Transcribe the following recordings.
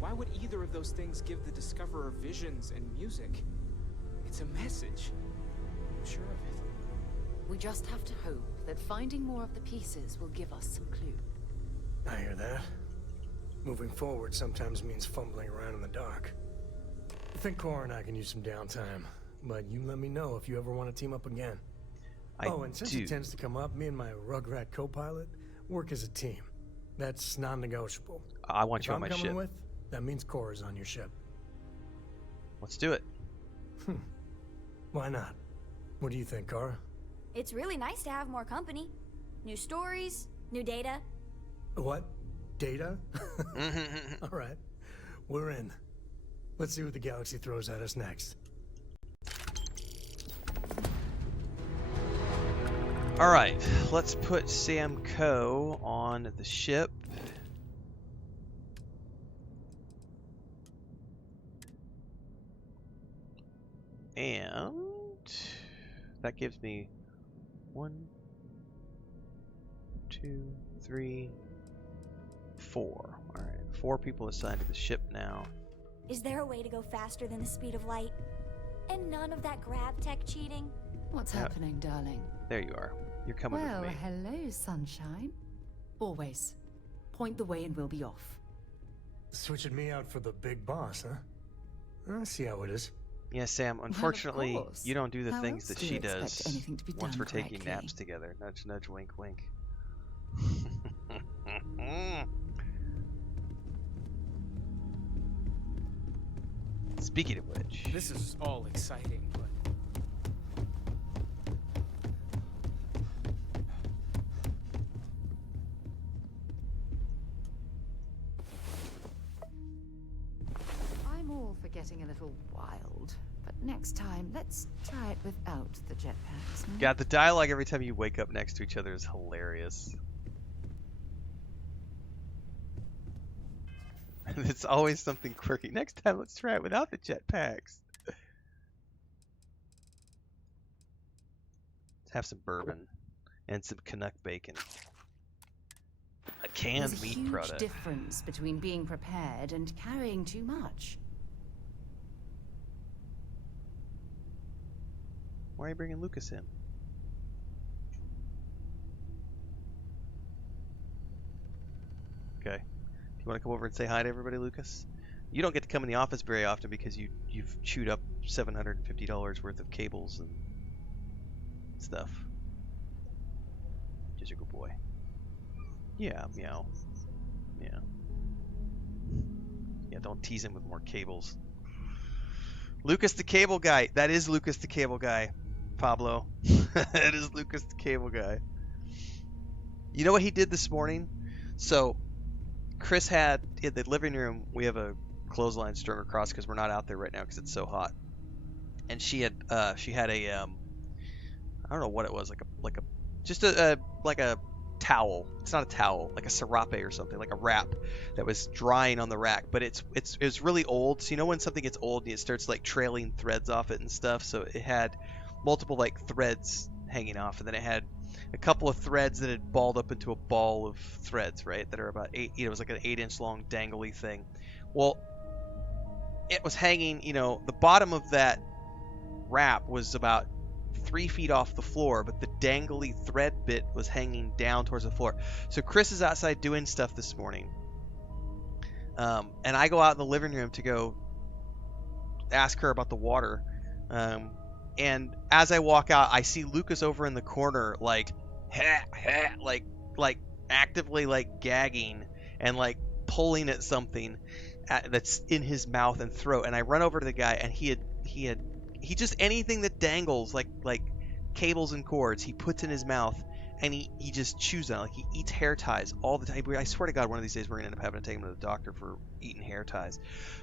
Why would either of those things give the Discoverer visions and music? It's a message. I'm sure of it. We just have to hope that finding more of the pieces will give us some clue. I hear that. Moving forward sometimes means fumbling around in the dark. I think Cora and I can use some downtime, but you let me know if you ever want to team up again. And since it tends to come up, me and my Rugrat co-pilot work as a team. That's non-negotiable. I want you on my ship. If I'm coming with, that means Cora's on your ship. Let's do it. Why not? What do you think, Cora? It's really nice to have more company. New stories, new data. What? Data? All right. We're in. Let's see what the galaxy throws at us next. All right, let's put Sam Coe on the ship. And that gives me 1, 2, 3, 4. All right, 4 people assigned to the ship now. Is there a way to go faster than the speed of light? And none of that grav tech cheating? What's happening, darling? There you are. You're coming with me. Well, hello, sunshine. Always. Point the way and we'll be off. Switching me out for the big boss, huh? I see how it is. Yeah, Sam, unfortunately, Well, of course. you don't do the How things else that do she you expect does anything to be once done we're taking correctly? naps together. Nudge, nudge, wink, wink. Speaking of which... This is all exciting, but... I'm all for getting a little wild, but next time, let's try it without the jetpacks. Hmm? Yeah, the dialogue every time you wake up next to each other is hilarious. It's always something quirky. Next time, let's try it without the jetpacks. Let's have some bourbon and some Canuck bacon. A canned There's a meat huge product. difference between being prepared and carrying too much. Why are you bringing Lucas in? Okay. Do you want to come over and say hi to everybody, Lucas? You don't get to come in the office very often because you've chewed up $750 worth of cables and stuff. Just a good boy. Yeah, meow. Yeah. Yeah, don't tease him with more cables. Lucas the Cable Guy. That is Lucas the Cable Guy, Pablo. That is Lucas the Cable Guy. You know what he did this morning? So, Chris had, in the living room, we have a clothesline strung across because we're not out there right now because it's so hot. And she had a, I don't know what it was, like a towel. It's not a towel, like a serape or something, like a wrap that was drying on the rack. But it's really old. So you know when something gets old and it starts like trailing threads off it and stuff. So it had multiple like threads hanging off, and then it had a couple of threads that had balled up into a ball of threads, right? That are about 8. You know, it was like an 8-inch long dangly thing. Well, it was hanging. You know, the bottom of that wrap was about 3 feet off the floor, but the dangly thread bit was hanging down towards the floor. So Chris is outside doing stuff this morning, and I go out in the living room to go ask her about the water. And as I walk out, I see Lucas over in the corner, like actively like gagging and like pulling at something that's in his mouth and throat. And I run over to the guy, and he just, anything that dangles like cables and cords, he puts in his mouth, and he just chews on it. Like he eats hair ties all the time. I swear to God, one of these days we're gonna end up having to take him to the doctor for eating hair ties.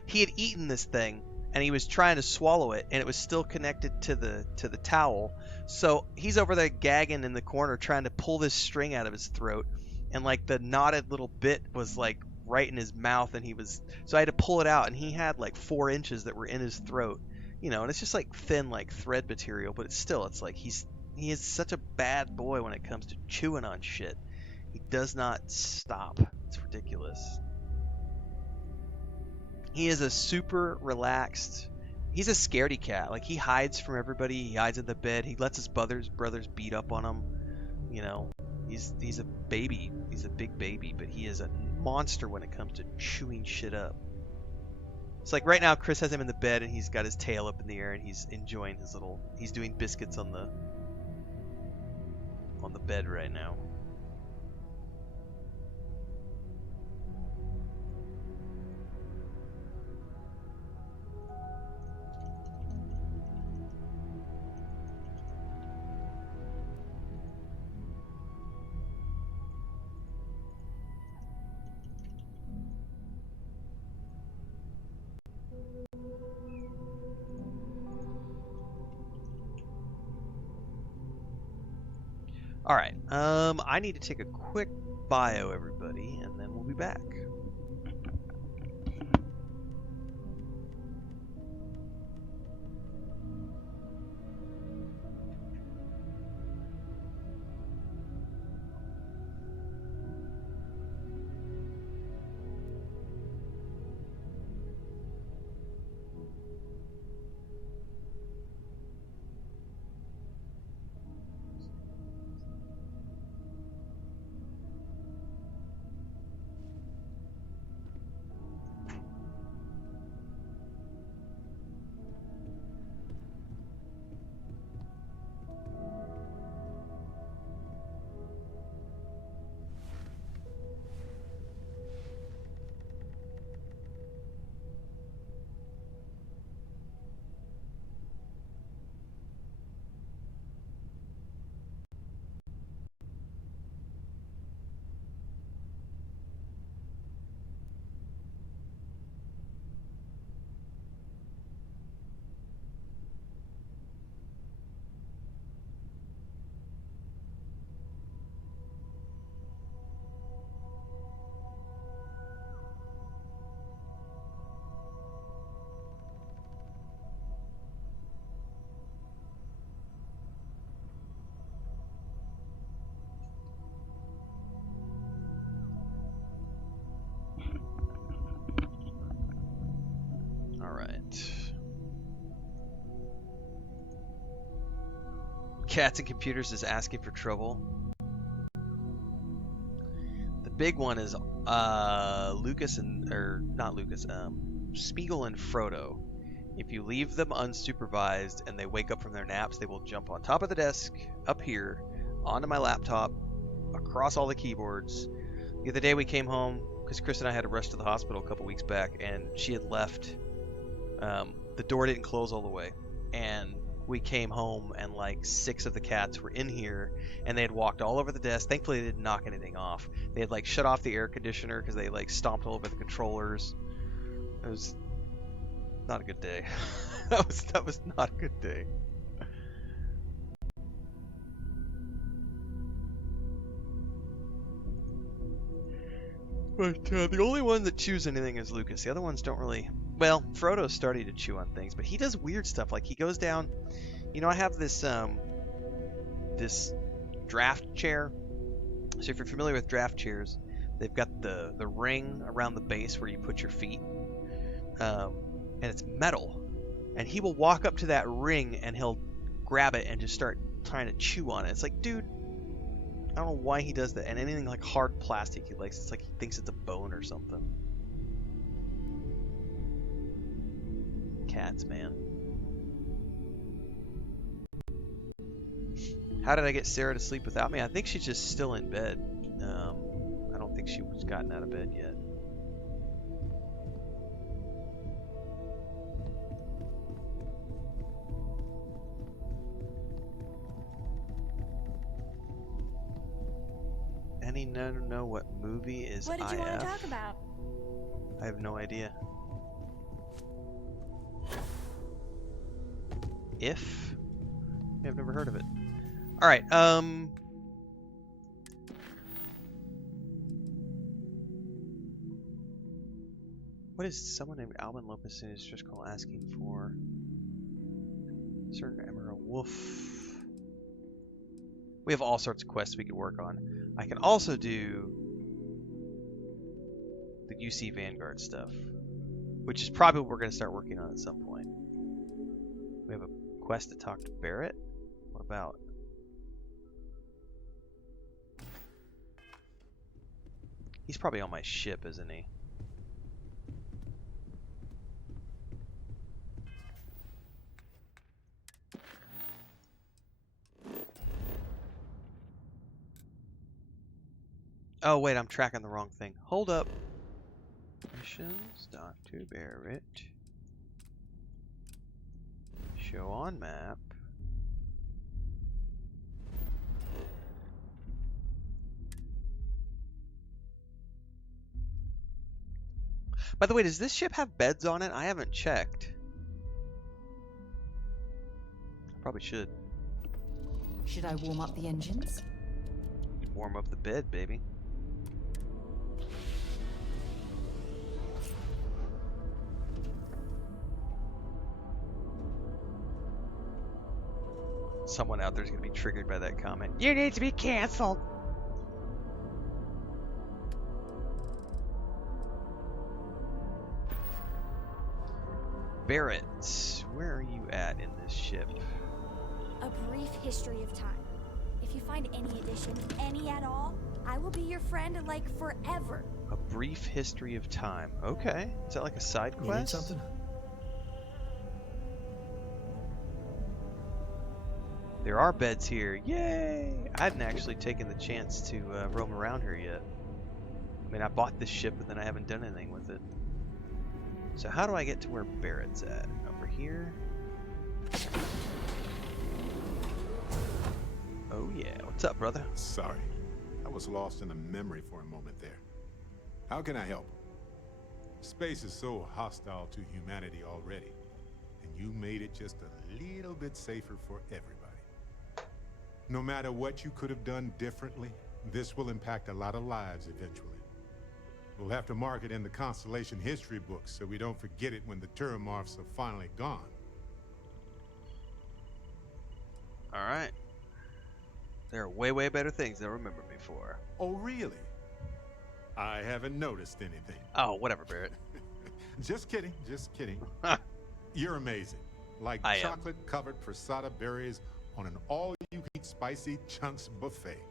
He had eaten this thing, and he was trying to swallow it, and it was still connected to the towel. So he's over there gagging in the corner, trying to pull this string out of his throat, and like the knotted little bit was like right in his mouth, and so I had to pull it out, and he had like 4 inches that were in his throat. You know, and it's just like thin, like thread material, but it's like he is such a bad boy when it comes to chewing on shit. He does not stop. It's ridiculous. He is a super relaxed. He's a scaredy cat. Like, he hides from everybody. He hides in the bed. He lets his brothers beat up on him. You know, he's a baby. He's a big baby, but he is a monster when it comes to chewing shit up. It's like right now, Chris has him in the bed and he's got his tail up in the air and he's enjoying his little. He's doing biscuits on the bed right now. All right. I need to take a quick bio, everybody, and then we'll be back. All right. Cats and Computers is asking for trouble. The big one is Lucas and, or not Lucas, Spiegel and Frodo. If you leave them unsupervised and they wake up from their naps, they will jump on top of the desk, up here, onto my laptop, across all the keyboards. The other day we came home, because Chris and I had to rush to the hospital a couple weeks back, and she had left. The door didn't close all the way. And we came home, and like 6 of the cats were in here, and they had walked all over the desk. Thankfully, they didn't knock anything off. They had like shut off the air conditioner because they like stomped all over the controllers. It was not a good day. that was not a good day. But the only one that chews anything is Lucas. The other ones don't really. Well, Frodo's starting to chew on things, but he does weird stuff. Like he goes down. You know, I have this this draft chair. So if you're familiar with draft chairs, they've got the ring around the base where you put your feet, and it's metal. And he will walk up to that ring and he'll grab it and just start trying to chew on it. It's like, dude, I don't know why he does that. And anything like hard plastic he likes, it's like he thinks it's a bone or something. Cats, man. How did I get Sarah to sleep without me? I think she's just still in bed. I don't think she was gotten out of bed yet. Any know what movie is What did you IF? want to talk about? I have no idea. If? I've never heard of it. Alright, what is someone named Alvin Lopez in his just call asking for? Certain Emerald Wolf. We have all sorts of quests we could work on. I can also do the UC Vanguard stuff. which is probably what we're going to start working on at some point. We have a quest to talk to Barrett. What about? He's probably on my ship, isn't he? Oh, wait, I'm tracking the wrong thing. Hold up. Missions, Dr. Barrett. Show on map. By the way, does this ship have beds on it? I haven't checked. Probably should. Should I warm up the engines? Warm up the bed, baby. Someone out there is going to be triggered by that comment. You need to be canceled. Barrett, where are you at in this ship? A brief history of time. If you find any additions, any at all, I will be your friend like forever. A brief history of time. Okay. Is that like a side You need quest? something? There are beds here. Yay! I hadn't actually taken the chance to roam around here yet. I mean, I bought this ship, but then I haven't done anything with it. So how do I get to where Barrett's at? Over here? Oh yeah. What's up, brother? Sorry. I was lost in a memory for a moment there. How can I help? Space is so hostile to humanity already, and you made it just a little bit safer for everybody. No matter what you could have done differently, this will impact a lot of lives eventually. We'll have to mark it in the Constellation history books so we don't forget it when the Turamorphs are finally gone. Alright. There are way, way better things than I remember before. Oh, really? I haven't noticed anything. Oh, whatever, Barrett. Just kidding, just kidding. You're amazing. Like I am. chocolate-covered prasada berries on an all-you-can-eat spicy chunks buffet.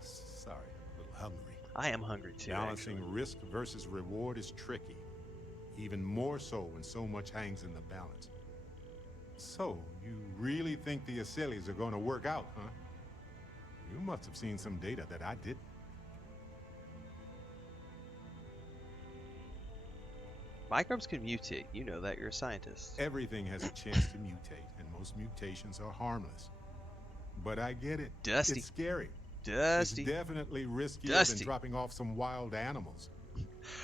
Sorry, I'm a little hungry. I am hungry too. Balancing actually. risk versus reward is tricky. Even more so when so much hangs in the balance. So, you really think the Acelies are going to work out, huh? You must have seen some data that I didn't. Microbes can mutate. You know that. You're a scientist. Everything has a chance to mutate, and most mutations are harmless. But I get it. Dusty. It's scary. Dusty. It's definitely riskier Dusty. than dropping off some wild animals.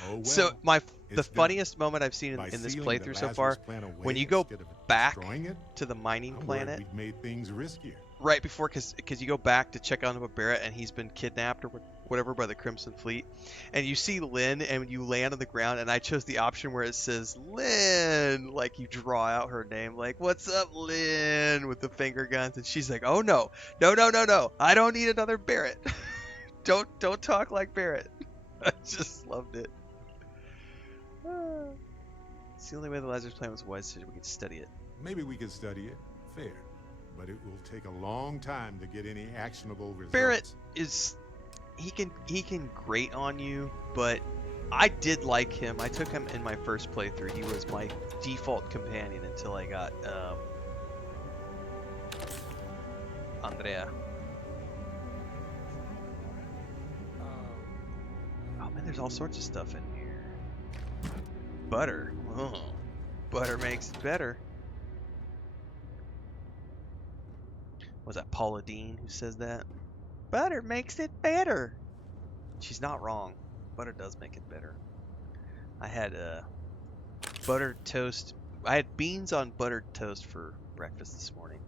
Oh well. So the it's funniest moment I've seen By in this sealing playthrough the so Lazarus far, plant away when you go instead of back destroying it, to the mining I'm worried planet, we've made things riskier. right before, because you go back to check on Barrett and he's been kidnapped or whatever by the Crimson Fleet, and you see Lynn and you land on the ground, and I chose the option where it says Lynn, like you draw out her name, like what's up Lynn, with the finger guns, and she's like, oh no, I don't need another Barrett. don't talk like Barrett. I just loved it. It's the only way the Lazarus plan was wise, so we could study it. Maybe we could study it. Fair. But it will take a long time to get any actionable results. Barrett is he can grate on you, but I did like him. I took him in my first playthrough. He was my default companion until I got Andrea. Oh man, there's all sorts of stuff in here. Butter. Oh, butter makes it better. Was that Paula Dean who says that? Butter makes it better. She's not wrong. Butter does make it better. I had buttered toast. I had beans on buttered toast for breakfast this morning.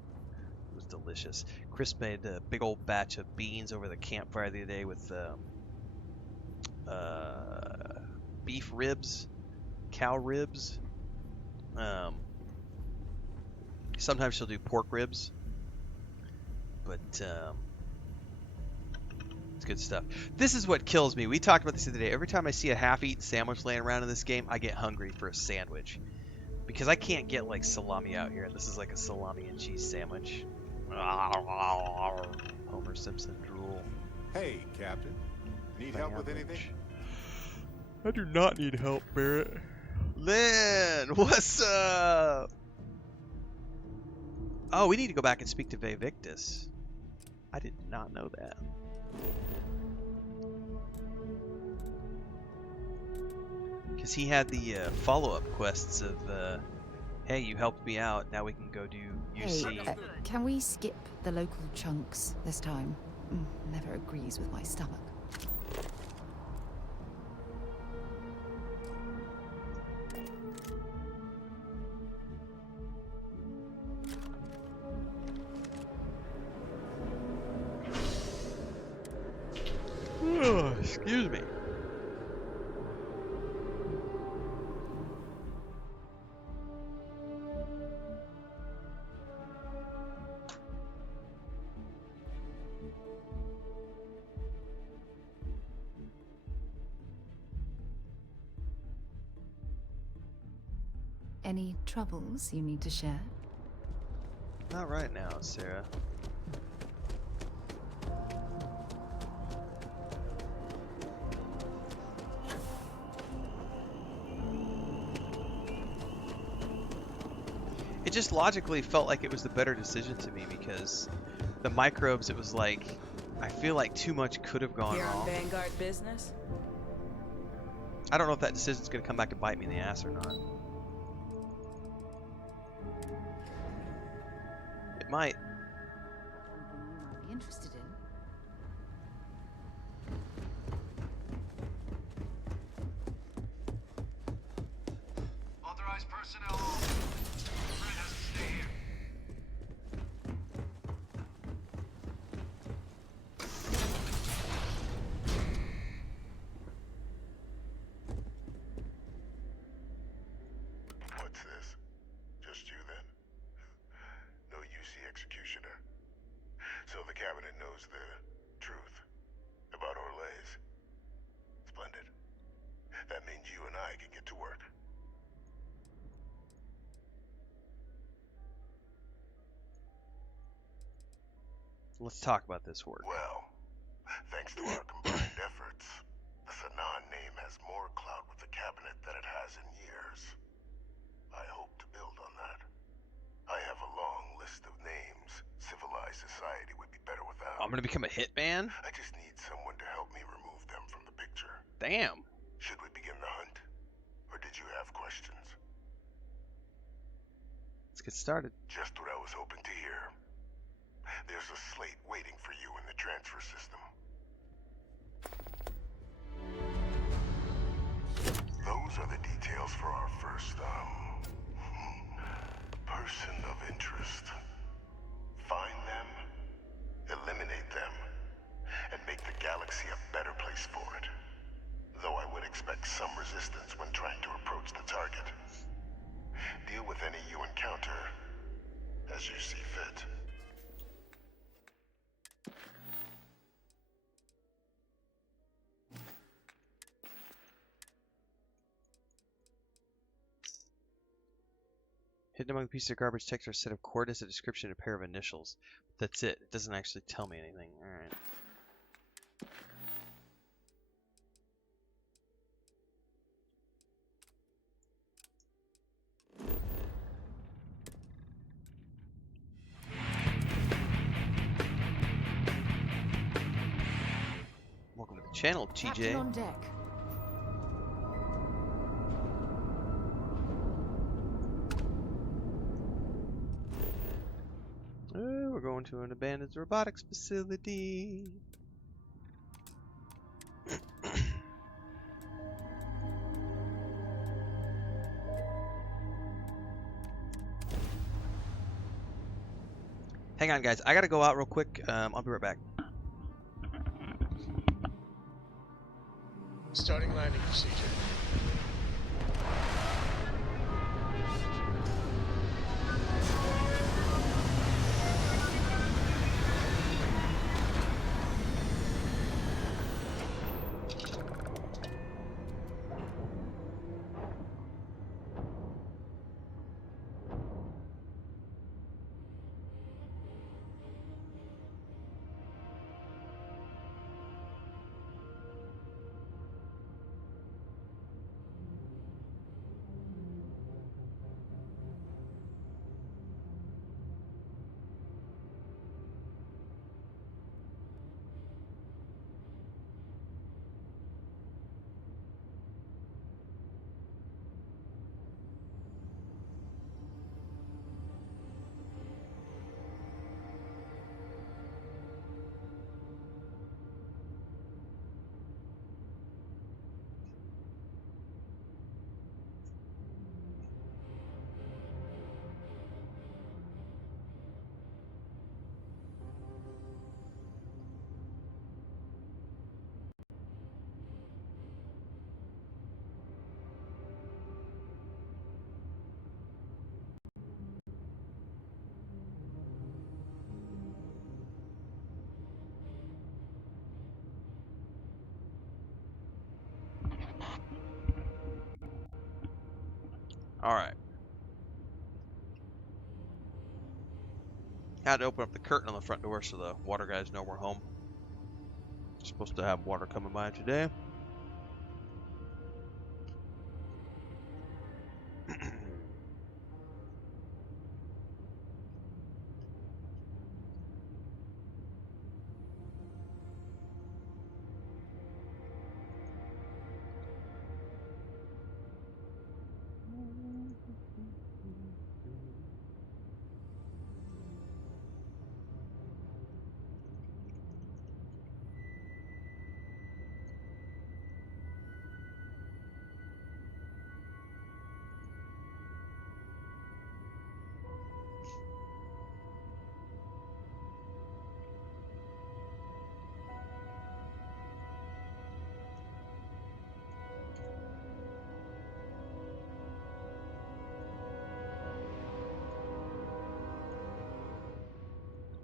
It was delicious. Chris made a big old batch of beans over the campfire the other day with beef ribs, cow ribs. Sometimes she'll do pork ribs, but it's good stuff. This is what kills me. We talked about this the other day. Every time I see a half-eaten sandwich laying around in this game, I get hungry for a sandwich. Because I can't get, like, salami out here. This is like a salami and cheese sandwich. Homer Simpson drool. Hey, Captain. Need help with anything? I do not need help, Barrett. Lynn, what's up? Oh, we need to go back and speak to Vivictus. I did not know that. Because he had the follow-up quests of, hey, you helped me out, now we can go do UC. Hey, can we skip the local chunks this time? Never agrees with my stomach. Oh, excuse me. Any troubles you need to share? Not right now, Sarah. It just logically felt like it was the better decision to me because the microbes, it was like, I feel like too much could have gone Here on wrong. Vanguard business? I don't know if that decision's going to come back to bite me in the ass or not. It might. Something you might be interested in. Authorized personnel only. Fred has to stay here. What's this? Just you then? No UC executioner. So the cabinet knows the truth about Orlays. Splendid. That means you and I can get to work. Let's talk about this work. Well, thanks to our combined efforts, the Sanan name has more clout with the cabinet than it has in years. I hope to build on that. I have a long list of names civilized society would be better without. I'm going to become a hitman? I just need someone to help me remove them from the picture. Damn. Should we begin the hunt? Or did you have questions? Let's get started. Just what I was hoping to hear. There's a slate waiting for you in the transfer system. Those are the details for our first, person of interest. Find them, eliminate them, and make the galaxy a better place for it. Though I would expect some resistance when trying to approach the target. Deal with any you encounter as you see fit. Hidden among the pieces of garbage text are a set of coordinates, a description, and a pair of initials. That's it. It doesn't actually tell me anything. Alright. Welcome to the channel, Captain TJ. on deck. Oh, we're going to an abandoned robotics facility. Hang on, guys. I gotta go out real quick. I'll be right back. Starting landing procedure. Alright. Had to open up the curtain on the front door so the water guys know we're home. Supposed to have water coming by today.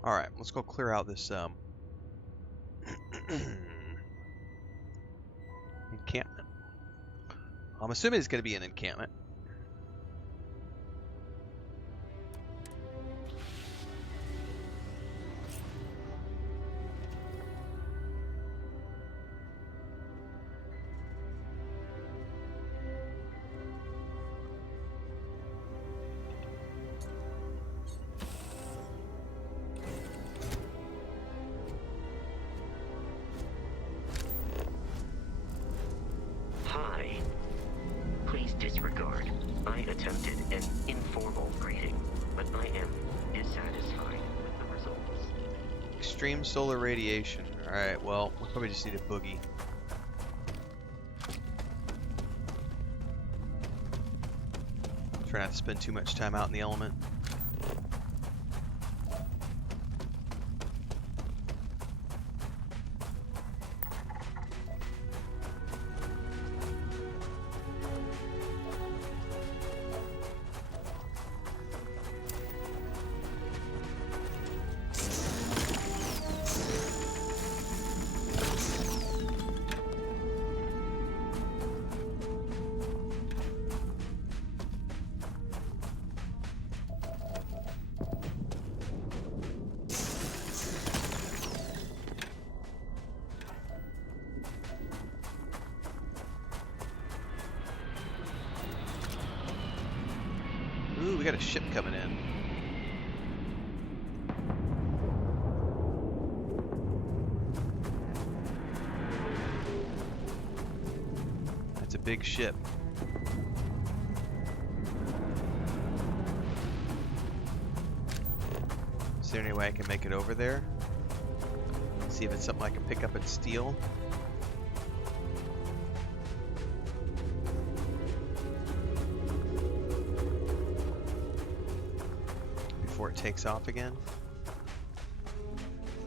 Alright, let's go clear out this encampment. I'm assuming it's going to be an encampment. Hi. Please disregard. I attempted an informal greeting, but I am dissatisfied with the results. Extreme solar radiation. Alright, well, we'll probably just need a boogie. Try not to spend too much time out in the element. Ooh, we got a ship coming in. That's a big ship. Is there any way I can make it over there? See if it's something I can pick up and steal. Before it takes off again.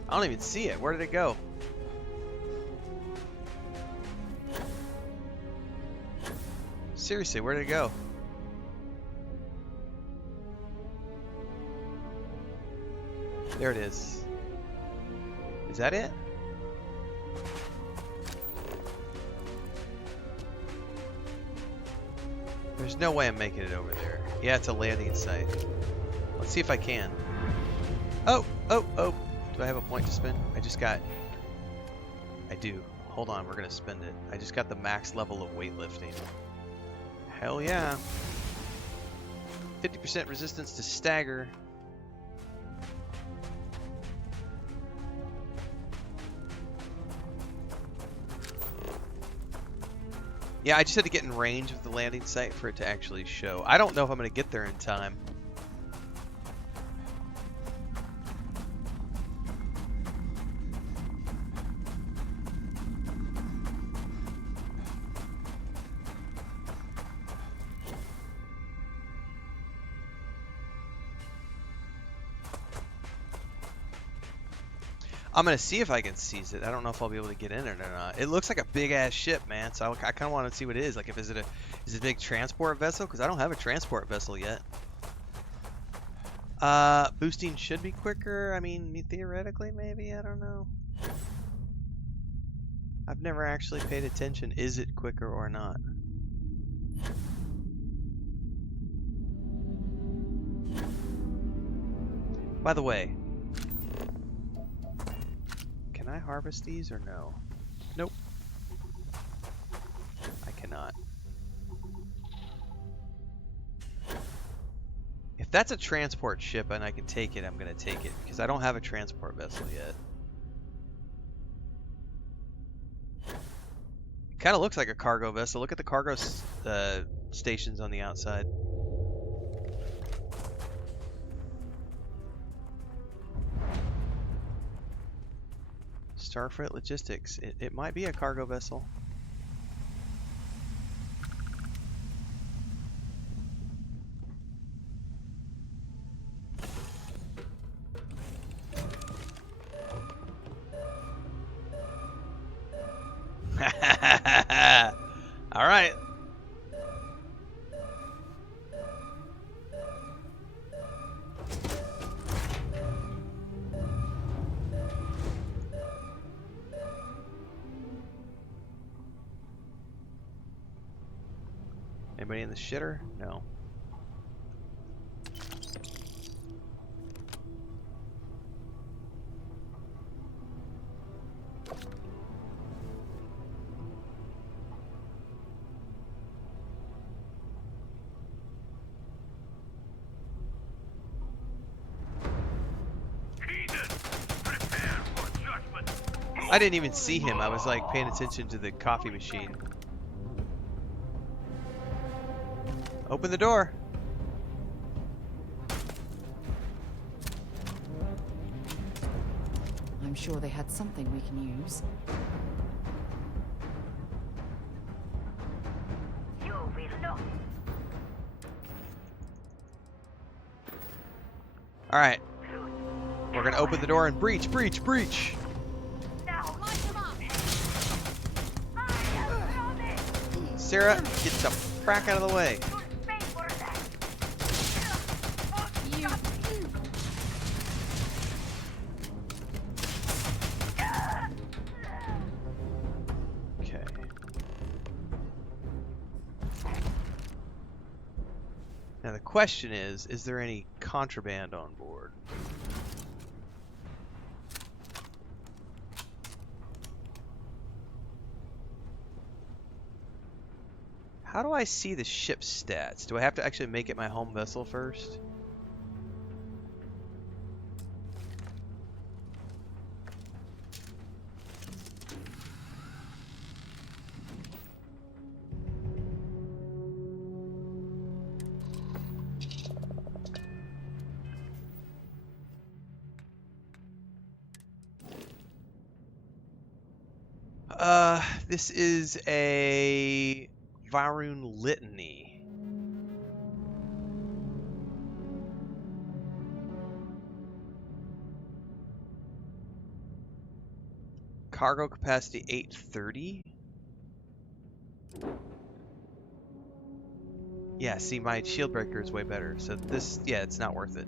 I don't even see it. Where did it go? Seriously, where did it go? There it is. Is that it? There's no way I'm making it over there. Yeah, it's a landing site. Let's see if I can. Oh, oh, oh. Do I have a point to spend? I do. Hold on, we're gonna spend it. I just got the max level of weightlifting. Hell yeah. 50% resistance to stagger. Yeah, I just had to get in range of the landing site for it to actually show. I don't know if I'm gonna get there in time. I'm gonna see if I can seize it. I don't know if I'll be able to get in it or not. It looks like a big ass ship, man. So I kind of want to see what it is. Like, is it a big transport vessel? Because I don't have a transport vessel yet. Boosting should be quicker. I mean, theoretically, maybe. I don't know. I've never actually paid attention. Is it quicker or not? By the way, can I harvest these or no? Nope. I cannot. If that's a transport ship and I can take it, I'm going to take it, because I don't have a transport vessel yet. It kind of looks like a cargo vessel. Look at the cargo stations on the outside. Starfield Logistics. It might be a cargo vessel. All right. Anybody in the shitter? No. I didn't even see him. I was like paying attention to the coffee machine. Open the door. I'm sure they had something we can use. You will not. All right. We're gonna open the door and breach. Now light them up. I have promised. Sarah, get the frack out of the way. You'll pay for that. Okay. Now the question is there any contraband on board? How do I see the ship stats? Do I have to actually make it my home vessel first? This is a Varun Litany. Cargo capacity 830. Yeah, see, my shield breaker is way better. So this, yeah, it's not worth it.